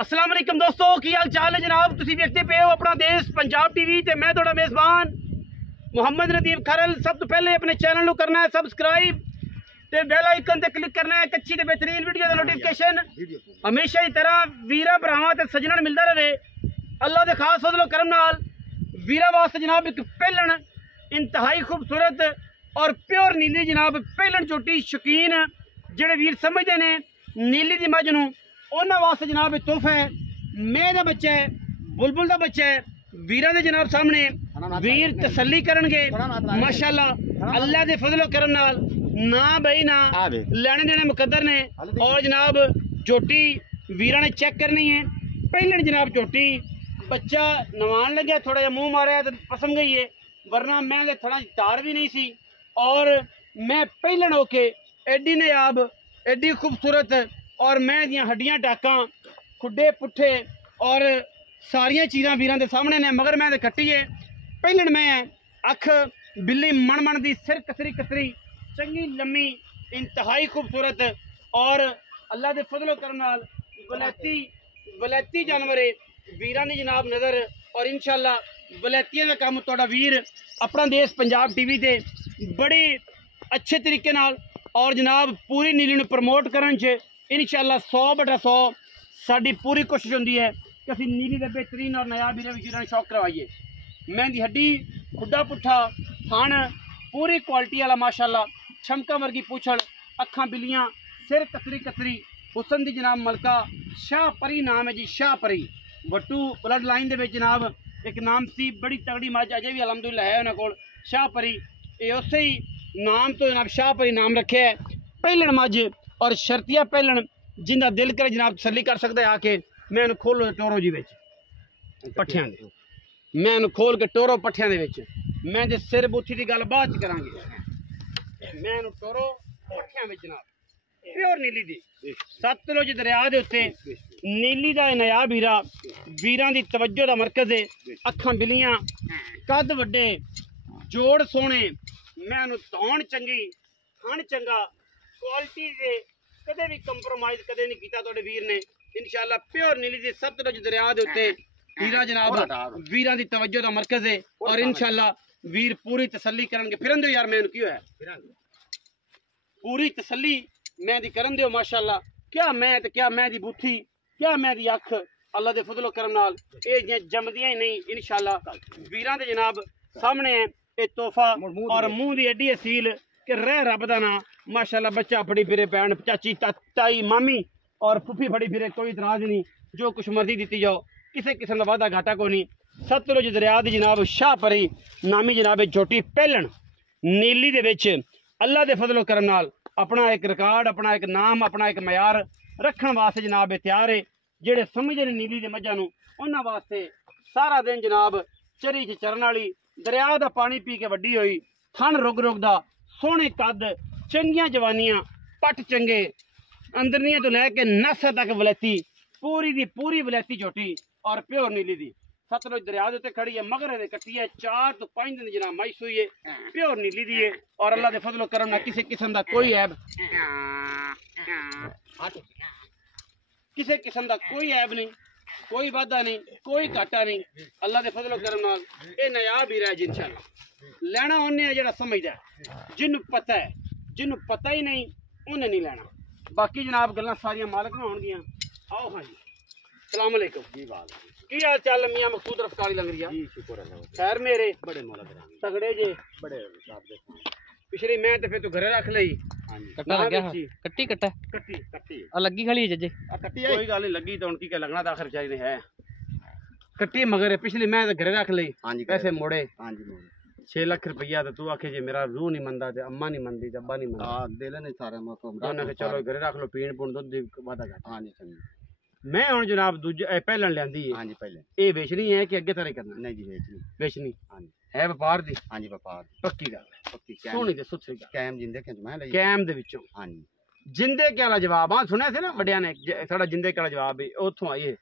अस्सलाम वालेकुम दोस्तों, की हाल चाल है जनाब। तुसीं वेखदे पे हो अपना देश पंजाब टीवी ते मैं तुहाडा मेज़बान मुहम्मद नदीम खरल। सब तो पहले अपने चैनल को करना है सबसक्राइब ते बेल आइकन ते क्लिक करना है एक अच्छी ते बेहतरीन वीडियो का नोटिफिकेशन हमेशा की तरह वीरा भरावां ते सज्जणन मिलता रहे। अल्लाह के खास फजलो करम नाल वीरा वास्ते जनाब एक पहलन इंतहाई खूबसूरत और प्योर नीली जनाब पहलन चोटी शौकीन जेड़े वीर समझते ने नीली दी मझ नूं उन्हां वास्ते जनाब तोहफा है। मैं दा बच्चा है, बुलबुल दा बच्चा है। वीरां दे जनाब सामने वीर तसल्ली करनगे माशाअल्लाह अल्लाह दे फजलो करम नाल। ना बई ना लेने देने मुकद्दर ने और जनाब चोटी वीरां ने चेक करनी है। पहलन जनाब चोटी बच्चा नवान लगे थोड़ा जा मुँह मारे तो पसंद गई है, वरना मैं थोड़ा तार भी नहीं सी। और मैं पहलन होके एडी नायाब एडी खूबसूरत और मैं दियां हड्डियां टाकां खुडे पुट्ठे और सारिया चीज़ां वीरां दे सामने ने, मगर मैं कट्टी है। पहलन मैं अख बिल्ली मन मन दी सिर कसरी कसरी चंगी लम्मी इंतहाई खूबसूरत और अल्लाह दे फजलो करम नाल वलैती जानवर वीरां दी जनाब नज़र। और इंशाअल्लाह वलैतियां दा काम तुहाडा वीर अपना देश पंजाब टीवी ते बड़े अच्छे तरीके नाल और जनाब पूरी नीली नूं प्रमोट करन च इंशाअल्लाह 100/100 साडी पूरी कोशिश होंदी है कि असीं नीली दे बेहतरीन और नायाब वीरां शौक करवाइए। मैं दी हड्डी खुड्डा पुट्ठा थान पूरी क्वालिटी वाला माशाअल्लाह, छमका वर्गी पूछड़ अखां बिल्लियां सिर कसरी कसरी हुसन दी जनाब मलका शाह परी नाम है जी। शाह परी वट्टू ब्लड लाइन दे विच जनाब एक नाम सी, बड़ी तगड़ी मझ अजे भी अलहमदुलिल्लाह है उन्हां कोल शाह परी। ये उस ही नाम तो जनाब शाह परी नाम रखे है। पहलन मझ और शर्तिया पहलन जिंदा दिल करे जनाब तसल्ली कर सकता है आके मैं इन्हूं खोलो टोरो जी विच पट्ठियां दे, मैं इन्हूं खोल के टोरो पट्ठियां दे विच मैं दे सिर बूथी की गल बाद च करांगे। मैं इन्हूं टोरो पट्ठियां विच जनाब प्योर नीली दी सतलुज दरिया दे उत्ते नीली दा नायाब हीरा वीरां दी तवज्जो दा मरकज है। अखां बिल्लियां कद वड्डे जोड़ सोहणे, मैं इन्हूं धौण चंगी थण चंगा क्वालिटी दे कदे भी कंप्रोमाइज़ कदे नहीं कीता तुहाडे वीर ने। इंशाअल्लाह प्योर नीली दी सतलुज दरिया दे उत्ते हीरा जनाब वीरां दी तवज्जो दा मरकज है। और इंशाअल्लाह वीर पूरी तसल्ली करनगे। फिरन दो यार मैं की होया पूरी तसल्ली मैं दी करन दियो माशाअल्लाह। क्या मैं ते क्या मैं दी बूथी क्या मैं दी अख अल्लाह दे फजलो करम नाल ये जमदियां ही नहीं इंशाअल्लाह वीरां दे जनाब सामने है ये तोहफा। और मुंह दी एडी असील कि रह रब दा ना माशाअल्लाह बच्चा फड़ी फिरे भैन चाची ताई मामी और फुफी फड़ी फिरे, कोई इतराज नहीं, जो कुछ मर्जी दी जाओ, किसी किस्म का वादा घाटा को नहीं। सतलुज दरिया दी जनाब शाह परी नामी जनाब छोटी पहलन नीली दे विच अल्लाह दे फजलो करम नाल अपना एक रिकॉर्ड अपना एक नाम अपना एक मयार रखने वास्ते जनाब तैयार है। जेड़े समझे ने नीली दे मझां नूं उन्हां वास्ते सारा दिन जनाब चरी च चरण वाली दरिया दा पानी पी के वड्डी होई थन रुग रुग दा सोहने कद चंगियां जवानियां पट चंगे अंदरनियां तो लैके नस तक वलैती पूरी दी पूरी वलैती झोटी और प्योर नीली दी सतलुज दरिया दे उत्ते खड़ी है। मगर इहदे कट्टी है 4 तो 5 दिन जनाब माई सूई है प्योर नीली दी है। और अल्लाह दे फजलो करम नाल किसी किस्म दा कोई ऐब किसी किस्म दा कोई ऐब नहीं, कोई वादा नहीं, कोई घाटा नहीं। अल्लाह दे फजलो करम नाल ये नायाब ही रह इंशाअल्लाह। लेना उन्हें है जेड़ा समझदा है, जिन्नू पता है, जिन्नू पता ही नहीं उन्हें नहीं लेना। बाकी जनाब गल्लां सारियां मालक नाल होणगियां। आओ हाँ जी सलाम अलैकुम जी। वाल की हाल चाल मियां मकसूद रफ्तारी लंगरिया जी? शुक्र अल्लाह खैर मेरे बड़े मौला तगड़े जे बड़े पिछली मैं तो फिर तू घरे रख लई। हां जी कट्टा लग गया कट्टी कट्टा कट्टी कट्टी आ लगी खड़ी है जजे आ कट्टी कोई गल नहीं लगी तो उनकी क्या लगना था आखिर बेचारी ने है कट्टी मगर पिछली मैं तो घरे रख लई। हां जी पैसे मोड़े। हां जी मोड़े 6 लाख रुपया तो तू आखे जी मेरा रूह नहीं मनदा ते अम्मा नहीं मनदी ते अब्बा नहीं मनदा। हां दे लेने सारे मौसम उन्होंने चलो घरे रख लो पीण पुण दुध दी वादा कर। हां जी चंगी मैं हुण जनाब दूजे पहलन लियांदी है। हां जी पहले ये बेचनी है कि अगे तरह करना? नहीं जी बेचनी। हां जी है व्यापार दी? हां जी व्यापार पक्की गल पक्की सोहनी ते सुथरी कैम जिंदे के मैं लई कैम दे विचों। हां जी जिंदे के वाला जवाब हां सुनया सी ना बड़िया ने साडा जिंदे के वाला जवाब है ओथों आई है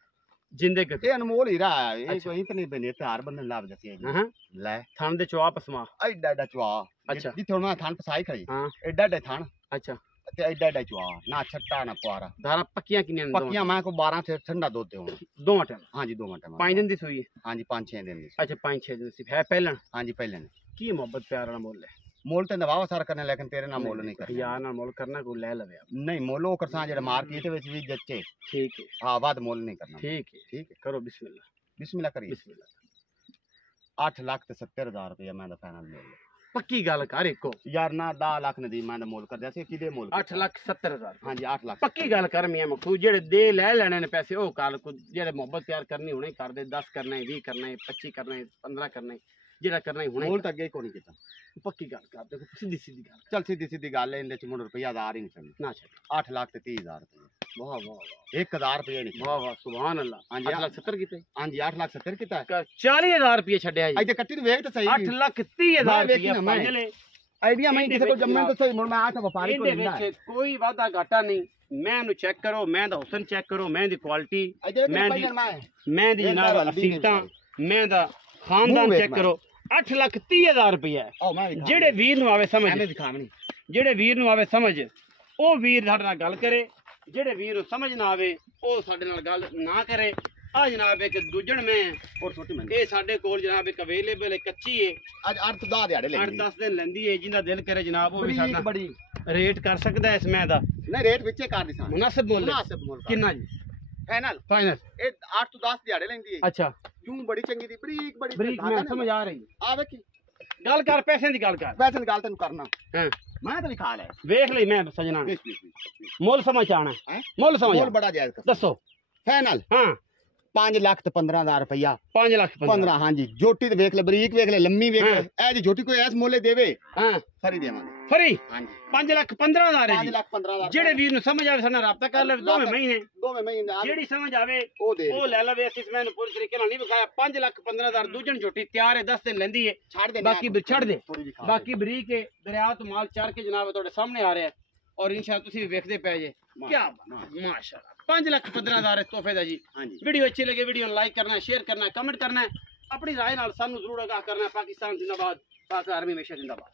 जिंदे के ये अनमोल हीरा है ये कोई इतने बने तार बंधन लाभ दसी है। हां ले थान दे चवा पसमा एडा एडा चवा। अच्छा जिथे मैं थान पसाई खड़ी। हां एडा एडा थान। अच्छा ਤੇ ਐਡਾ ਐਡਾ ਚਵਾ ਨਾ ਛੱਟਾ ਨਾ ਪੁਆਰਾ। धारा पक्कियां किन्नियां ने? ਪੱਕੀਆਂ ਮੈਂ ਕੋ 12 ਤੇ ਠੰਡਾ ਦੁੱਧ ਤੇ ਹੁਣ। दोवां टाइम ਹਾਂਜੀ 2 ਮਿੰਟ 5 दिन दी सूई है? ਹਾਂਜੀ 5-6 ਦਿਨ ਦੀ। अच्छा 5-6 दिन सी है पहलन। ਹਾਂਜੀ ਪਹਿਲੇ ਨੇ की मोहब्बत प्यार वाला मोल है? ਮੁੱਲ ਤੇ ਨਵਾਵਾ ਸਾਰ ਕਰਨਾ ਲੇਕਿन ਤੇਰੇ ਨਾਲ ਮੁੱਲ ਨਹੀਂ ਕਰਨਾ। यार ना मोल करना कोई ले लवे आप। ਨਹੀਂ ਮੁੱਲ ਉਹ ਕਰਸਾਂ ਜਿਹੜਾ ਮਾਰਕੀਟ ਵਿੱਚ ਵੀ ਜੱਚੇ। ठीक है ਹਾਂ ਵੱਧ ਮੁੱਲ ਨਹੀਂ ਕਰਨਾ। ठीक है ਠੀਕ ਹੈ करो बिस्मिल्लाह ਬਿਸਮਿਲ੍ਲਾ ਕਰੀਏ। बिस्मिल्लाह। 8,70,000 ਰੁਪਇਆ ਮੈਂ ਦਾ ਫਾਈਨਲ ਮੁੱਲ। पक्की गल कर एको ਯਾਰ ਨਾ 10 ਲੱਖ ਨੇ ਦੀ ਮੈਂ ਦਾ ਮੁੱਲ ਕਰਦਾ ਸੀ ਕਿਹਦੇ ਮੁੱਲ 8,70,000। ਹਾਂਜੀ 8 ਲੱਖ। पक्की गल कर मियां मखू जेड़े दे ले लेने ने पैसे ओ कल को जेड़े मोहब्बत प्यार करनी हुणे कर दे। 10 करना है 20 करना है 25 करना है 15 करना है जेड़ा करना है हुणे ਮੁੱਲ ਤਾਂ ਅੱਗੇ ਕੋਈ ਨਹੀਂ ਕੀਤਾ। पक्की गल कर देखो सीधी सीधी गल ਚੱਲ ਸਿੱਧੀ ਸਿੱਧੀ ਗੱਲ ਹੈ ਇਹਦੇ ਚ ਮੁੰਡ ਰੁਪਇਆ 1000 ਹੀ ਨਹੀਂ ਚੱਲਦਾ। ना छे 8 ਲੱਖ ਤੇ 30,000 ਰੁਪਇਆ। वाह वाह वाह 1000 ਰੁਪਇਆ नहीं। वाह वाह सुभान अल्लाह। हाँ जी, 8,70,000 कीते? ਹਾਂਜੀ 8,70,000 ਕੀਤਾ। 40,000 रुपये छड्या जी। ਇੱਥੇ ਕੱਟੀ ਨੂੰ ਵੇਖ ਤਾਂ ਸਹੀ। 8,30,000 ਵੇਖੀ रुपये ਨਾ ਮੈਂ। पंजले ਆਈਡੀਆ ਮੈਂ ਕਿਸੇ ਕੋਲ ਜੰਮਣ ਤਾਂ ਸਹੀ ਮੁੰਡ ਮੈਂ ਆਖਾ ਵਪਾਰੀ ਕੋਲ ਇਹਦੇ ਲੈਂਦਾ। ਵਿੱਚ ਕੋਈ ਵਾਧਾ ਘਾਟਾ ਨਹੀਂ। ਮੈਂ ਇਹਨੂੰ ਚੈੱਕ ਕਰੋ, ਮੈਂ ਦਾ ਹੁਸਨ ਚੈੱਕ ਕਰੋ, ਮੈਂ ਦੀ ਕੁਆਲਿਟੀ, ਮੈਂ ਦੀ ਜਨਾਬ ਅਸੀਤਾਂ, ਮੈਂ ਦਾ ਖਾਨਦਾਨ ਚੈੱਕ ਕਰੋ। 8,30,000 रुपया ਜਿਹੜੇ ਵੀਰ ਨੂੰ ਆਵੇ ਸਮਝ, ਜਿਹੜੇ ਵੀਰ ਨੂੰ ਆਵੇ ਸਮਝ ਉਹ ਵੀਰ ਸਾਡੇ ਨਾਲ ਗੱਲ ਕਰੇ। ਜਿਹੜੇ ਵੀਰ ਨੂੰ ਸਮਝ ਨਾ ਆਵੇ ਉਹ ਸਾਡੇ ਨਾਲ ਗੱਲ ਨਾ ਕਰੇ। ਆ ਜਨਾਬ ਇੱਕ ਦੂਜਣ ਮੈਂ ਔਰ ਛੋਟੀ ਮੈਂ ਇਹ ਸਾਡੇ ਕੋਲ ਜਨਾਬ ਇੱਕ ਅਵੇਲੇਬਲ ਹੈ, ਕੱਚੀ ਹੈ, ਅੱਜ 8-10 ਦਿਹਾੜੇ ਲੈਂਦੀ 8-10 ਦਿਨ ਲੈਂਦੀ ਹੈ। ਜਿੰਦਾ ਦਿਲ ਕਰੇ ਜਨਾਬ ਉਹ ਵੀ ਸਾਡਾ ਬੜੀ ਰੇਟ ਕਰ ਸਕਦਾ ਇਸ ਮੈਂ ਦਾ। ਨਹੀਂ ਰੇਟ ਵਿੱਚੇ ਕਰ ਦਿਸਾਂ ਮੁਨਾਸਿਬ ਮੁੱਲ ਕਿੰਨਾ ਜੀ? ਫਾਈਨਲ ਫਾਈਨਲ ਇਹ 8 ਤੋਂ 10 ਦਿਹਾੜੇ ਲੈਂਦੀ ਹੈ। ਅੱਛਾ ਜੂੰ ਬੜੀ ਚੰਗੀ ਦੀ ਬਰੀਕ ਬੜੀ ਬਰੀਕ ਮੈਂ ਸਮਝ ਆ ਰਹੀ। ਆ ਵੇਖੀ ਗੱਲ ਕਰ ਪੈਸਿਆਂ ਦੀ ਗੱਲ ਕਰ। ਵੈਸੇ ਗੱਲ ਤੈਨੂੰ ਕਰਨਾ ਹਾਂ ਮੈਂ ਤਾਂ ਵੀ ਖਾ ਲੈ ਵੇਖ ਲਈ ਮੈਂ ਸਜਣਾ ਮੁੱਲ ਸਮਝ ਆਣਾ ਹੈ। ਮੁੱਲ ਸਮਝ ਮੁੱਲ ਬੜਾ ਜਾਇਜ਼ ਕਰ ਦੱਸੋ। ਫਾਈਨਲ ਹਾਂ 5 ਲੱਖ ਤੇ 15,000 ਰੁਪਇਆ। 5 ਲੱਖ 15 ਹਾਂਜੀ ਜੋਟੀ ਤੇ ਵੇਖ ਲੈ ਬਰੀਕ ਵੇਖ ਲੈ ਲੰਮੀ ਵੇਖ ਲੈ ਇਹ ਜੀ ਜੋਟੀ ਕੋਈ ਐਸ ਮੁੱਲੇ ਦੇਵੇ ਹਾਂ ਫਰੀ ਦੇਵਾਂਗੇ ਫਰੀ। ਹਾਂਜੀ 5,15,000 ਹੈ 5 ਜੀ। ਲੱਖ 15,000 ਜਿਹੜੇ ਵੀਰ ਨੂੰ ਸਮਝ ਆਵੇ ਸਾਡੇ ਨਾਲ ਰਾਬਤਾ ਕਰ ਲੈ। ਦੋਵੇਂ ਮਹੀਨੇ ਜਿਹੜੀ ਸਮਝ ਆਵੇ ਉਹ ਦੇ ਉਹ ਲੈ ਲਵੇ। ਅਸੀਂ ਮੈਂ ਪੂਰੀ ਤਰੀਕੇ ਨਾਲ ਨਹੀਂ ਵਿਖਾਇਆ। 5,15,000 ਦੂਜਣ ਝੋਟੀ ਤਿਆਰ ਹੈ, 10 ਦਿਨ ਲੈਂਦੀ ਹੈ। ਛੱਡ ਦੇ ਬਾਕੀ ਛੱਡ ਦੇ ਬਾਕੀ ਬਰੀਕ ਹੈ। ਦਰਿਆ ਤੋਂ ਮਾਲ ਚੜ ਕੇ ਜਨਾਬ ਤੁਹਾਡੇ ਸਾਹਮਣੇ ਆ ਰਿਹਾ ਔਰ ਇਨਸ਼ਾਅੱਲਾ ਤੁਸੀਂ ਵੀ ਵੇਖਦੇ ਪਏ ਜੇ। ਕੀ ਮਾਸ਼ਾਅੱਲਾ 5,15,000 ਤੋਹਫੇ ਦਾ ਜੀ। ਵੀਡੀਓ अच्छी लगे वीडियो लाइक करना है, शेयर करना है, कमेंट करना है। अपनी राय नाल सानू जरूर आगाह करना है। पाकिस्तान जिंदाबाद, पाक आर्मी हमेशा जिंदाबाद।